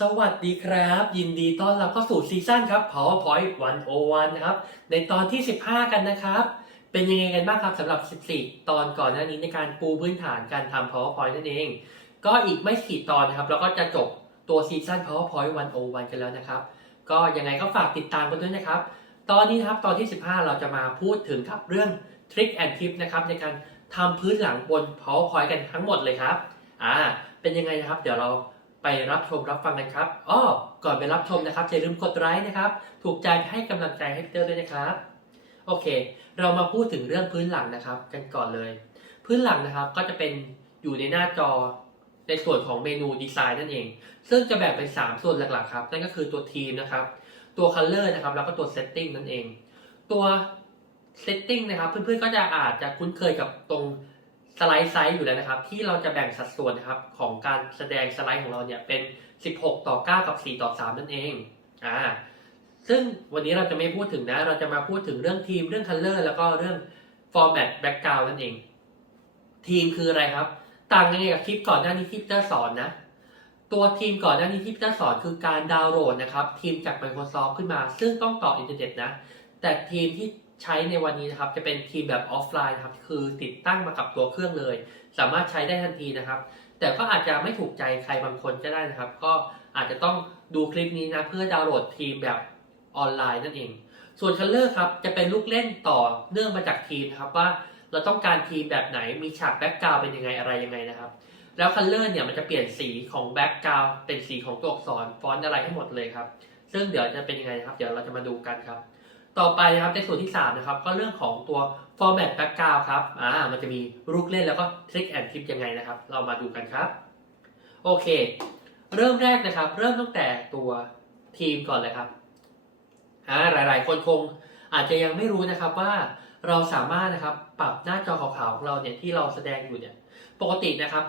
สวัสดีครับ ยินดีต้อนรับเข้าสู่ซีซั่นครับ PowerPoint 101นะครับ ในตอนที่ 15 กันนะครับ เป็นยังไงกันบ้างครับสำหรับ 14 ตอนก่อนหน้านี้ในการปูพื้นฐานการทำ PowerPoint นั่นเอง ก็อีกไม่กี่ตอนนะครับแล้วก็จะจบตัวซีซั่น PowerPoint 101 กันแล้วนะครับ ก็ยังไงก็ฝากติดตามกันด้วยนะครับ ตอนนี้นะครับตอนที่ 15 เราจะมาพูดถึงครับเรื่องทริคแอนทิปนะครับในการทำพื้นหลังบน PowerPoint กันทั้งหมดเลยครับ อ่า เป็นยังไงนะครับ เดี๋ยวเรา ไปรับชมรับฟังกันครับอ้อก่อนไปรับชมนะครับอย่าลืมกดไลค์นะครับ ถูกใจให้กำลังใจให้พีเตอร์ด้วยนะครับ โอเค เรามาพูดถึงเรื่องพื้นหลังนะครับ กันก่อนเลย พื้นหลังนะครับก็จะเป็นอยู่ในหน้าจอในส่วนของเมนูดีไซน์นั่นเอง ซึ่งจะแบ่งเป็น 3 ส่วนหลักๆครับ นั่นก็คือตัวทีมนะครับ ตัว Color นะครับ แล้วก็ตัว Setting นั่นเอง ตัว Setting นะครับ เพื่อนๆ ก็จะอาจจะคุ้นเคยกับตรง ไลด์ไซส์อยู่แล้วนะครับ ที่เราจะแบ่งสัดส่วนนะครับของการแสดงสไลด์ของเราเนี่ยเป็น 16 ต่อ 9 กับ 4 ต่อ 3 นั่นเองอ่าซึ่งวันนี้เราจะไม่พูดถึงนะ เราจะมาพูดถึงเรื่องทีมเรื่อง Color แล้วก็เรื่อง Format Background นั่นเอง ทีมคืออะไรครับ ต่างกันยังไงกับคลิปก่อนหน้านี้ที่พีเตอร์สอนนะ ตัวทีมก่อนหน้านี้ที่พีเตอร์สอนคือการดาวน์โหลดนะครับ ทีมจาก Microsoft ขึ้นมา ซึ่งต้องต่ออินเทอร์เน็ตนะ แต่ทีมที่ ใช้ในวันนี้นะครับจะเป็นทีมแบบออฟไลน์ครับคือติดตั้งมากับตัวเครื่องเลย สามารถใช้ได้ทันทีนะครับ แต่ก็อาจจะไม่ถูกใจใครบางคนก็ได้นะครับ ก็อาจจะต้องดูคลิปนี้นะเพื่อดาวน์โหลดทีมแบบออนไลน์นั่นเอง ส่วนคัลเลอร์ครับจะเป็นลูกเล่นต่อเนื่องมาจากทีมนะครับว่าเราต้องการทีมแบบไหนมีฉากแบ็กกราวเป็นยังไงอะไรยังไงนะครับ แล้วคัลเลอร์เนี่ยมันจะเปลี่ยนสีของแบ็กกราวเป็นสีของตัวอักษรฟอนต์อะไรให้หมดเลยครับ ซึ่งเดี๋ยวจะเป็นยังไงนะครับ เดี๋ยวเราจะมาดูกันครับ ต่อไปนะครับในส่วนที่ 3 นะครับ ก็เรื่องของตัว format background ครับอ่ามันจะมีลูกเล่นแล้วก็ trick and tip ยังไงนะครับ เรามาดูกันครับ โอเค เริ่มแรกนะครับ เริ่มตั้งแต่ตัวทีมก่อนเลยครับอ่าหลาย ๆ คนคงอาจจะยังไม่รู้นะครับว่าเราสามารถนะครับปรับหน้าจอขาวๆของเราเนี่ยที่เราแสดงอยู่เนี่ยปกตินะครับ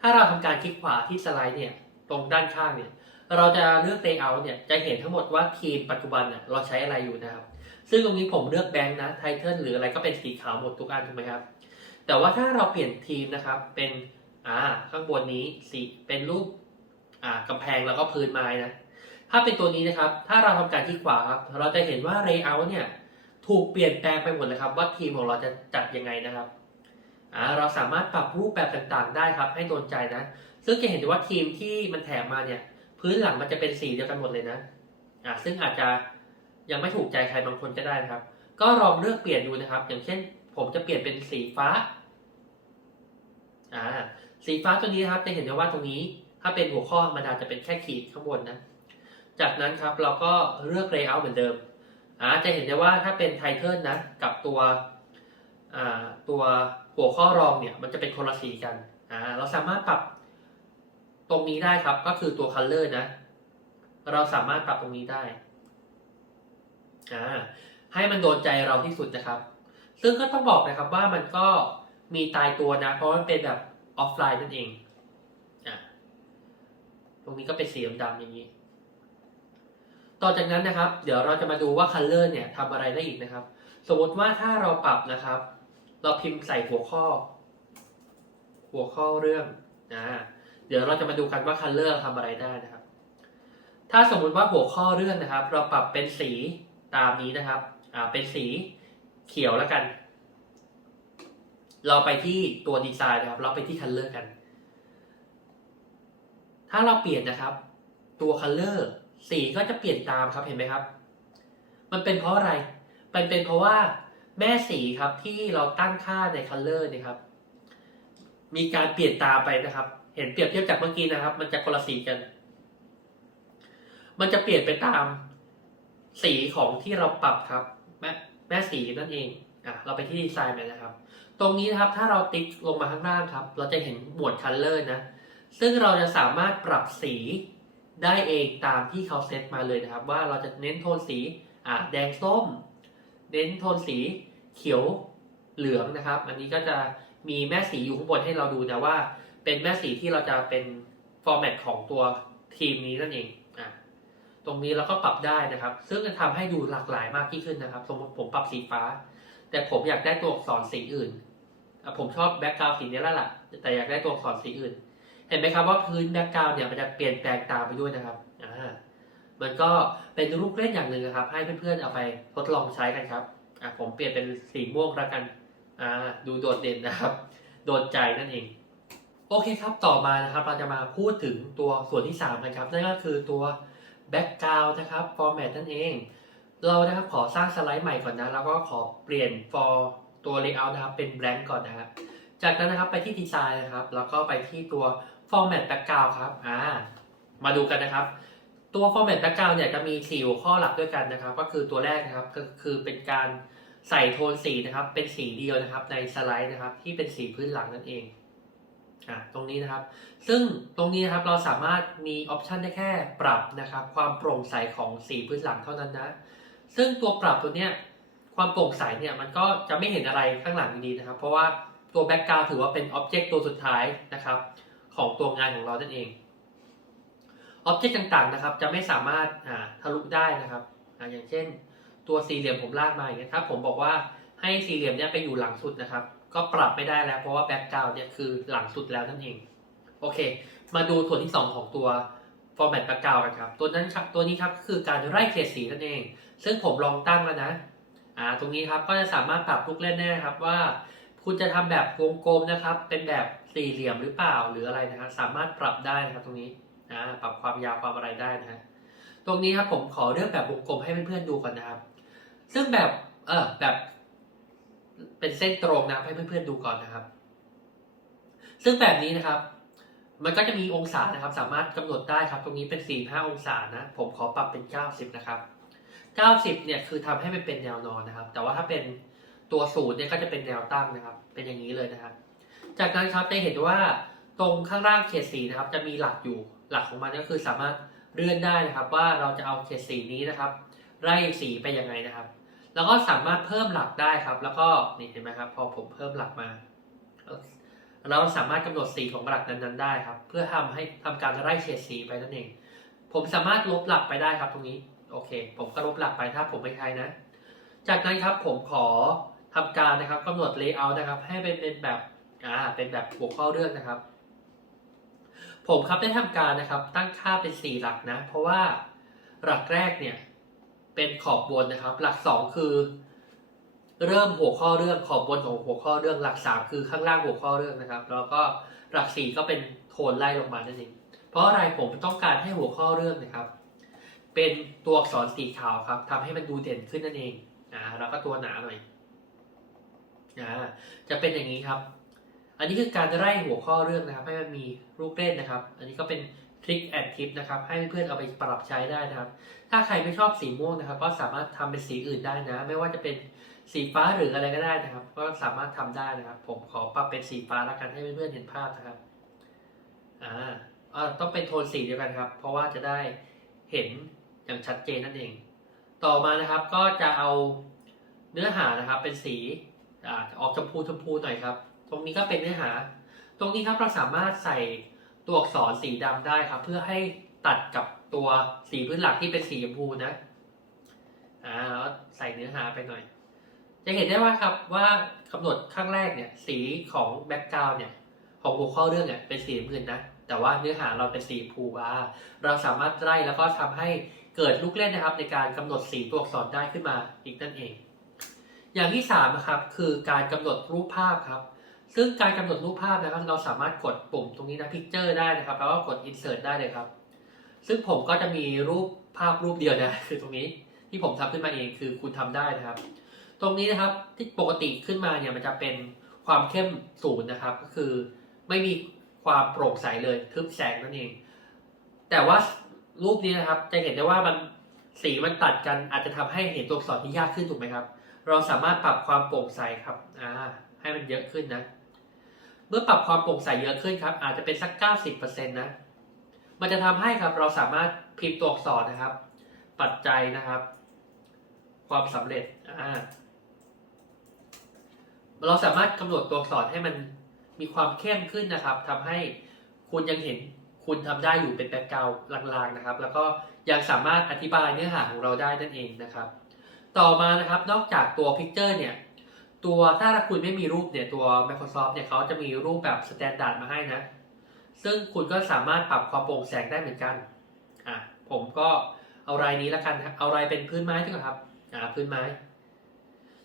ถ้าเราทำการคลิกขวาที่สไลด์เนี่ยตรงด้านข้างเนี่ยเราจะเลือก layout เนี่ยจะเห็นทั้งหมดว่าทีมปัจจุบันเนี่ยเราใช้อะไรอยู่นะครับ ซึ่งตรงนี้ผมเลือกแบงค์นะไทเทิลหรืออะไรก็เป็นสีขาวหมดทุกอันถูกไหมครับ แต่ว่าถ้าเราเปลี่ยนทีมนะครับ เป็นอ่าข้างบนนี้สีเป็นรูปอ่ากำแพงแล้วก็พื้นไม้นะ ถ้าเป็นตัวนี้นะครับ ถ้าเราทำการที่ขวาครับเราจะเห็นว่า layout เนี่ยถูกเปลี่ยนแปลงไปหมดเลยครับ ว่าทีมของเราจะจัดยังไงนะครับอ่าเราสามารถปรับรูปแบบต่างๆ ได้ครับ ให้โดนใจนะ ซึ่งจะเห็นได้ว่าทีมที่มันแถมมาเนี่ย พื้นหลังมันจะเป็นสีเดียวกันหมดเลยนะอ่าซึ่งอาจจะ ยังไม่ถูกใจใครบางคนก็ได้นะครับ ก็ลองเลือกเปลี่ยนดูนะครับ อย่างเช่น ผมจะเปลี่ยนเป็นสีฟ้าอ่าสีฟ้าตัวนี้นะครับจะเห็นได้ว่าตรงนี้ ถ้าเป็นหัวข้อธรรมดาจะเป็นแค่ขีดข้างบนนะ จากนั้นครับเราก็เลือก layout เหมือนเดิมอ่าจะเห็นได้ว่าถ้าเป็นไทเทิลนะกับตัวอ่าตัวหัวข้อรองเนี่ย มันจะเป็นคนละสีกันอ่าเราสามารถปรับตรงนี้ได้ครับก็คือตัว color นะ เราสามารถปรับตรงนี้ได้ อ่าให้มันโดนใจเราที่สุดนะครับ ซึ่งก็ต้องบอกนะครับว่ามันก็มีตายตัวนะ เพราะมันเป็นแบบออฟไลน์นั่นเองอ่าตรงนี้ก็เป็นสีดำๆอย่างนี้ ต่อจากนั้นนะครับ เดี๋ยวเราจะมาดูว่า color เนี่ยทำอะไรได้อีกนะครับ สมมติว่าถ้าเราปรับนะครับ เราพิมพ์ใส่หัวข้อ หัวข้อเรื่องอ่าเดี๋ยวเราจะมาดูกันว่า color ทำอะไรได้นะครับ ถ้าสมมุติว่าหัวข้อเรื่องนะครับ เราปรับเป็นสี ตามนี้นะครับอ่าเป็นสีเขียวแล้วกัน เราไปที่ตัวดีไซน์นะครับ เราไปที่ color กัน ถ้าเราเปลี่ยนนะครับ ตัว color สีก็จะเปลี่ยนตามครับเห็นไหมครับ มันเป็นเพราะอะไร มันเป็นเพราะว่าแม่สีครับที่เราตั้งค่าใน color เนี่ยครับ มีการเปลี่ยนตามไปนะครับ เห็นเปรียบเทียบจากเมื่อกี้นะครับ มันจะคนละสีกัน มันจะเปลี่ยนไปตาม สีของที่เราปรับครับ แม่แม่สีนั่นเองอะเราไปที่ดีไซน์ไปนะครับ ตรงนี้นะครับถ้าเราติ๊กลงมาข้างล่างครับ เราจะเห็นหมวด color นะ ซึ่งเราจะสามารถปรับสีได้เองตามที่เขาเซตมาเลยนะครับ ว่าเราจะเน้นโทนสีอะแดงส้ม เน้นโทนสีเขียวเหลืองนะครับ อันนี้ก็จะมีแม่สีอยู่ข้างบนให้เราดูนะว่า เป็นแม่สีที่เราจะเป็นฟอร์แมตของตัวทีมนี้นั่นเอง ตรงนี้เราก็ปรับได้นะครับ ซึ่งจะทำให้ดูหลากหลายมากยิ่งขึ้นนะครับ สมมติผมปรับสีฟ้า แต่ผมอยากได้ตัวอักษรสีอื่น ผมชอบแบ็กกราวสีนี้แล้วล่ะ แต่อยากได้ตัวอักษรสีอื่น เห็นไหมครับว่าพื้นแบ็กกราวด์เนี่ยมันจะเปลี่ยนแปลงตามไปด้วยนะครับ อ่า มันก็เป็นลูกเล่นอย่างหนึ่งนะครับ ให้เพื่อนๆเอาไปทดลองใช้กันครับ อะผมเปลี่ยนเป็นสีม่วงแล้วกัน อ่า ดูโดดเด่นนะครับ โดนใจนั่นเองโอเคครับ ต่อมานะครับ เราจะมาพูดถึงตัวส่วนที่3นะครับ นั่นก็คือตัว background นะครับ format นั่นเอง เรานะครับขอสร้างสไลด์ใหม่ก่อนนะ แล้วก็ขอเปลี่ยน for ตัว layout นะครับ เป็น blank ก่อนนะครับ จากนั้นนะครับไปที่ design นะครับ แล้วก็ไปที่ตัว format background ครับ อ่า มาดูกันนะครับ ตัว format background เนี่ยจะมี 4 หัวข้อหลักด้วยกันนะครับ ก็คือตัวแรกนะครับ ก็คือเป็นการใส่โทนสีนะครับ เป็นสีเดียวนะครับ ในสไลด์นะครับ ที่เป็นสีพื้นหลังนั่นเอง อ่าตรงนี้นะครับ ซึ่งตรงนี้นะครับเราสามารถมีออปชันได้แค่ปรับนะครับ ความโปร่งใสของสีพื้นหลังเท่านั้นนะ ซึ่งตัวปรับตัวเนี้ยความโปร่งใสเนี่ยมันก็จะไม่เห็นอะไรข้างหลังดีนะครับ เพราะว่าตัวแบ็กกราวถือว่าเป็นอ็อบเจกต์ตัวสุดท้ายนะครับ ของตัวงานของเรานั่นเองอ็อบเจกต์ต่างๆนะครับ จะไม่สามารถอ่าทะลุได้นะครับอ่าอย่างเช่น ตัวสี่เหลี่ยมผมลากมาอย่างเงี้ยครับผมบอกว่าให้สี่เหลี่ยมเนี่ยไปอยู่หลังสุดนะครับ ก็ปรับไม่ได้แล้วเพราะว่าแบ็กกราวเนี่ยคือหลังสุดแล้วนั่นเอง โอเค มาดูส่วนที่ 2 ของตัว format background กันครับ ตัวนั้นครับตัวนี้ครับคือการไล่เฉดสีนั่นเอง ซึ่งผมลองตั้งแล้วนะอ่าตรงนี้ครับก็จะสามารถปรับลูกเล่นได้นะครับว่า คุณจะทำแบบวงกลมนะครับ เป็นแบบสี่เหลี่ยมหรือเปล่าหรืออะไรนะครับสามารถปรับได้นะครับตรงนี้อ่าปรับความยาวความอะไรได้นะฮะตรงนี้ครับผมขอเลือกแบบวงกลมให้เพื่อนๆดูก่อนนะครับ ซึ่งแบบเออแบบ เป็นเส้นตรงนะครับให้เพื่อนๆดูก่อนนะครับ ซึ่งแบบนี้นะครับ มันก็จะมีองศานะครับ สามารถกำหนดได้ครับ ตรงนี้เป็น45องศานะผมขอปรับเป็น 90 นะครับ 90 เนี่ยคือทำให้มันเป็นแนวนอนนะครับ แต่ว่าถ้าเป็นตัวศูนย์เนี่ยก็จะเป็นแนวตั้งนะครับ เป็นอย่างนี้เลยนะครับ จากนั้นครับจะเห็นว่าตรงข้างล่างเขตสีนะครับ จะมีหลักอยู่หลักของมันก็คือสามารถเลื่อนได้นะครับ ว่าเราจะเอาเขตสีนี้นะครับ ไล่สีไปยังไงนะครับ แล้วก็สามารถเพิ่มหลักได้ครับ แล้วก็นี่เห็นไหมครับ พอผมเพิ่มหลักมา เราสามารถกำหนดสีของหลักนั้นๆได้ครับ เพื่อทำให้ทำการไล่เฉดสีไปนั่นเอง ผมสามารถลบหลักไปได้ครับตรงนี้ โอเค ผมก็ลบหลักไปถ้าผมไม่ใช้นะ จากนั้นครับผมขอทำการนะครับกำหนด layout นะครับ ให้เป็นเป็นแบบอ่าเป็นแบบหัวข้อเรื่องนะครับ ผมครับได้ทำการนะครับ ตั้งค่าเป็นสี่หลักนะ เพราะว่าหลักแรกเนี่ย เป็นขอบบนนะครับ หลักสองคือ เริ่มหัวข้อเรื่องขอบบนของหัวข้อเรื่องหลักสามคือข้างล่างหัวข้อเรื่องนะครับ แล้วก็หลักสี่ก็เป็นโทนไล่ลงมานั่นเองเพราะอะไรผมต้องการให้หัวข้อเรื่องนะครับ เป็นตัวอักษรสีขาวครับทำให้มันดูเด่นขึ้นนั่นเองอ่าแล้วก็ตัวหนาหน่อยอ่าจะเป็นอย่างนี้ครับ อันนี้คือการไล่หัวข้อเรื่องนะครับ ให้มันมีรูปเล่นนะครับ อันนี้ก็เป็น ทริคแอนทิปนะครับให้เพื่อนๆเอาไปปรับใช้ได้นะครับ ถ้าใครไม่ชอบสีม่วงนะครับ ก็สามารถทำเป็นสีอื่นได้นะ ไม่ว่าจะเป็นสีฟ้าหรืออะไรก็ได้นะครับ ก็สามารถทำได้นะครับ ผมขอปรับเป็นสีฟ้าแล้วกันให้เพื่อนๆเห็นภาพนะครับอ่าเออต้องเป็นโทนสีเดียวกันครับ เพราะว่าจะได้เห็นอย่างชัดเจนนั่นเอง ต่อมานะครับก็จะเอาเนื้อหานะครับเป็นสีอ่าออกชมพูชมพูหน่อยครับ ตรงนี้ก็เป็นเนื้อหา ตรงนี้ครับเราสามารถใส่ ตัวอักษรสีดำได้ครับ เพื่อให้ตัดกับตัวสีพื้นหลักที่เป็นสีชมพูนะอ่าแล้วใส่เนื้อหาไปหน่อย จะเห็นได้ว่าครับว่ากำหนดข้างแรกเนี่ย สีของแบ็กกราวน์เนี่ย ของหัวข้อเรื่องเนี่ยเป็นสีน้นนะแต่ว่าเนื้อหาเราเป็นสีชมพูอ่าเราสามารถไล่แล้วก็ทำให้เกิดลูกเล่นนะครับ ในการกำหนดสีตัวอักษรได้ขึ้นมาอีกนั่นเอง อย่างที่สามนะครับคือการกำหนดรูปภาพครับ ซึ่งการกำหนดรูปภาพนะครับเราสามารถกดปุ่มตรงนี้นะ picture ได้นะครับ แล้วก็กด insert ได้เลยครับ ซึ่งผมก็จะมีรูปภาพรูปเดียวนะคือตรงนี้ที่ผมทำขึ้นมาเองคือคุณทำได้นะครับ ตรงนี้นะครับที่ปกติขึ้นมาเนี่ยมันจะเป็นความเข้มศูนย์นะครับ ก็คือไม่มีความโปร่งใสเลยทึบแสงนั่นเอง แต่ว่ารูปนี้นะครับจะเห็นได้ว่ามันสีมันตัดกันอาจจะทำให้เห็นตัวอักษรที่ยากขึ้นถูกไหมครับ เราสามารถปรับความโปร่งใสครับอ่าให้มันเยอะขึ้นนะ เมื่อปรับความโปร่งใสเยอะขึ้นครับ อาจจะเป็นสัก 90%นะ มันจะทำให้ครับเราสามารถพิมพ์ตัวอักษรนะครับ ปัจจัยนะครับ ความสำเร็จอ่าเราสามารถกำหนดตัวอักษรให้มันมีความเข้มขึ้นนะครับทำให้คุณยังเห็นคุณทำได้อยู่เป็นแบ็กกราวด์ลางๆนะครับ แล้วก็ยังสามารถอธิบายเนื้อหาของเราได้นั่นเองนะครับ ต่อมานะครับนอกจากตัว Picture เนี่ย ตัวถ้าคุณไม่มีรูปเนี่ยตัว Microsoft เนี่ยเขาจะมีรูปแบบ Standard มาให้นะ ซึ่งคุณก็สามารถปรับความโปร่งแสงได้เหมือนกันอะผมก็เอารายนี้แล้วกันเอารายเป็นพื้นไม้ดีกว่าครับอ่าพื้นไม้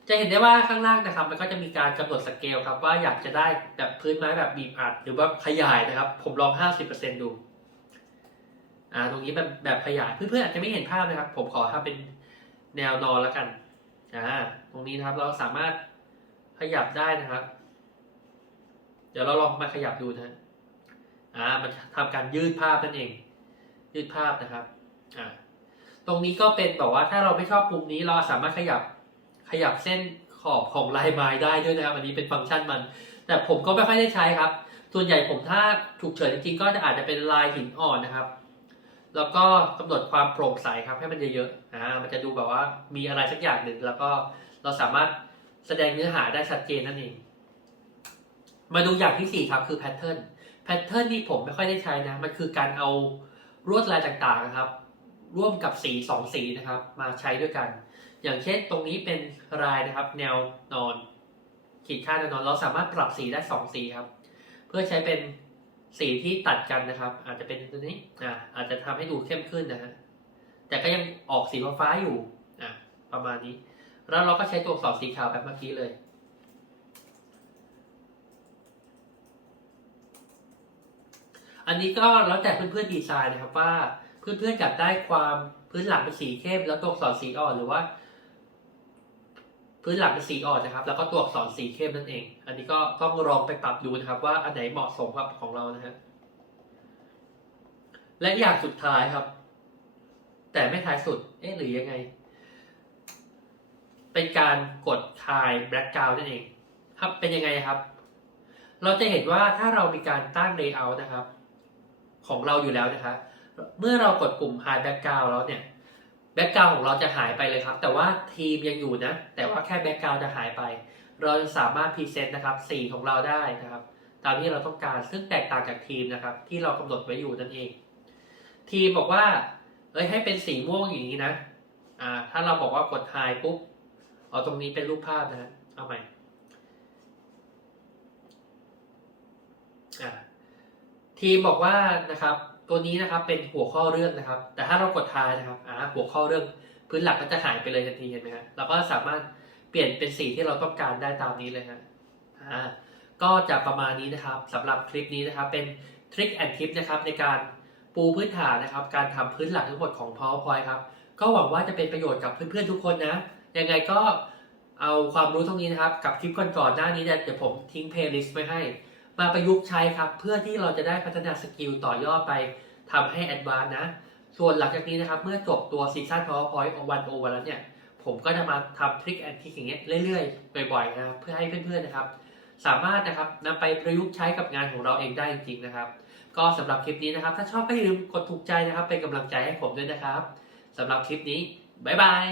จะเห็นได้ว่าข้างล่างนะครับ มันก็จะมีการกำหนดสเกลครับว่าอยากจะได้แบบพื้นไม้แบบบีบอัด หรือว่าขยายนะครับ ผมลอง 50%ดูอ่าตรงนี้แบบแบบขยายเพื่อนๆอาจจะไม่เห็นภาพนะครับ ผมขอทำเป็นแนวนอนแล้วกันอ่าตรงนี้นะครับเราสามารถ ขยับได้นะครับ เดี๋ยวเราลองมาขยับดูนะฮะอ่ามันทำการยืดภาพนั่นเอง ยืดภาพนะครับอ่าตรงนี้ก็เป็นแบบว่าถ้าเราไม่ชอบปุ่มนี้เราสามารถขยับขยับเส้นขอบของลายไม้ได้ด้วยนะครับอันนี้เป็นฟังก์ชันมัน แต่ผมก็ไม่ค่อยได้ใช้ครับ ส่วนใหญ่ผมถ้าฉุกเฉินจริงๆก็จะอาจจะเป็นลายหินอ่อนนะครับ แล้วก็กำหนดความโปร่งใสครับให้มันเยอะๆอ่ามันจะดูแบบว่ามีอะไรสักอย่างหนึ่งแล้วก็เราสามารถ แสดงเนื้อหาได้ชัดเจนนั่นเอง มาดูอย่างที่สี่ครับคือแพทเทิร์น แพทเทิร์นนี่ผมไม่ค่อยได้ใช้นะ มันคือการเอาลวดลายต่างๆนะครับ ร่วมกับสีสองสีนะครับ มาใช้ด้วยกัน อย่างเช่นตรงนี้เป็นลายนะครับ แนวนอน ขีดค่าแนวนอน เราสามารถปรับสีได้สองสีครับ เพื่อใช้เป็นสีที่ตัดกันนะครับ อาจจะเป็นตัวนี้อ่าอาจจะทำให้ดูเข้มขึ้นนะฮะแต่ก็ยังออกสีฟ้าอยู่อะประมาณนี้ แล้วเราก็ใช้ตัวอักษรสีขาวแบบเมื่อกี้เลย อันนี้ก็แล้วแต่เพื่อนๆดีไซน์นะครับว่าเพื่อนๆอยากได้ความพื้นหลังเป็นสีเข้ม แล้วตัวอักษรสีอ่อนหรือว่า พื้นหลังเป็นสีอ่อนนะครับ แล้วก็ตัวอักษรสีเข้มนั่นเอง อันนี้ก็ต้องลองไปปรับดูนะครับ ว่าอันไหนเหมาะสมกับของเรานะฮะและอย่างสุดท้ายครับ แต่ไม่ท้ายสุด เอ๊ะหรือยังไง เป็นการกดคลายแบล็กกราวนั่นเอง ครับเป็นยังไงครับ เราจะเห็นว่าถ้าเรามีการตั้ง layout นะครับ ของเราอยู่แล้วนะครับเมื่อเรากดปุ่ม hide background แล้วเนี่ยแบ็กกราวของเราจะหายไปเลยครับ แต่ว่าทีมยังอยู่นะ แต่ว่าแค่แบ็กกราวจะหายไป เราจะสามารถพรีเซนต์นะครับสีของเราได้นะครับ ตามที่เราต้องการซึ่งแตกต่างจากทีมนะครับ ที่เรากำหนดไว้อยู่นั่นเอง ทีมบอกว่าเอ้ยให้เป็นสีม่วงอย่างนี้นะอ่าถ้าเราบอกว่ากด hide ปุ๊บ เอาตรงนี้เป็นรูปภาพนะฮะเอาใหม่ทีมบอกว่านะครับ ตัวนี้นะครับเป็นหัวข้อเรื่องนะครับ แต่ถ้าเรากดทายนะครับอ่าหัวข้อเรื่องพื้นหลักก็จะหายไปเลยทันทีเห็นไหมฮะเราก็สามารถเปลี่ยนเป็นสีที่เราต้องการได้ตามนี้เลยฮะอ่าก็จะประมาณนี้นะครับสำหรับคลิปนี้นะครับเป็นทริคแอนทิปนะครับในการปูพื้นฐานนะครับ การทำพื้นหลักทั้งหมดของ PowerPoint ครับ ก็หวังว่าจะเป็นประโยชน์กับเพื่อนๆทุกคนนะ ยังไงก็เอาความรู้ตรงนี้นะครับ กับคลิปก่อนๆหน้านี้เนี่ยเดี๋ยวผมทิ้งเพลย์ลิสต์ไว้ให้ มาประยุกต์ใช้ครับ เพื่อที่เราจะได้พัฒนาสกิลต่อยอดไปทำให้แอดวานนะ ส่วนหลังจากนี้นะครับ เมื่อจบตัวซีซั่น PowerPoint วันโอวันแล้วเนี่ย ผมก็จะมาทำทริคแอนทิคอย่างเงี้ยเรื่อยๆ บ่อยๆนะครับเพื่อให้เพื่อนๆนะครับ สามารถนะครับนำไปประยุกต์ใช้กับงานของเราเองได้จริงๆนะครับ ก็สำหรับคลิปนี้นะครับ ถ้าชอบก็อย่าลืมกดถูกใจนะครับเป็นกำลังใจให้ผมด้วยนะครับสำหรับคลิปนี้บ๊ายบาย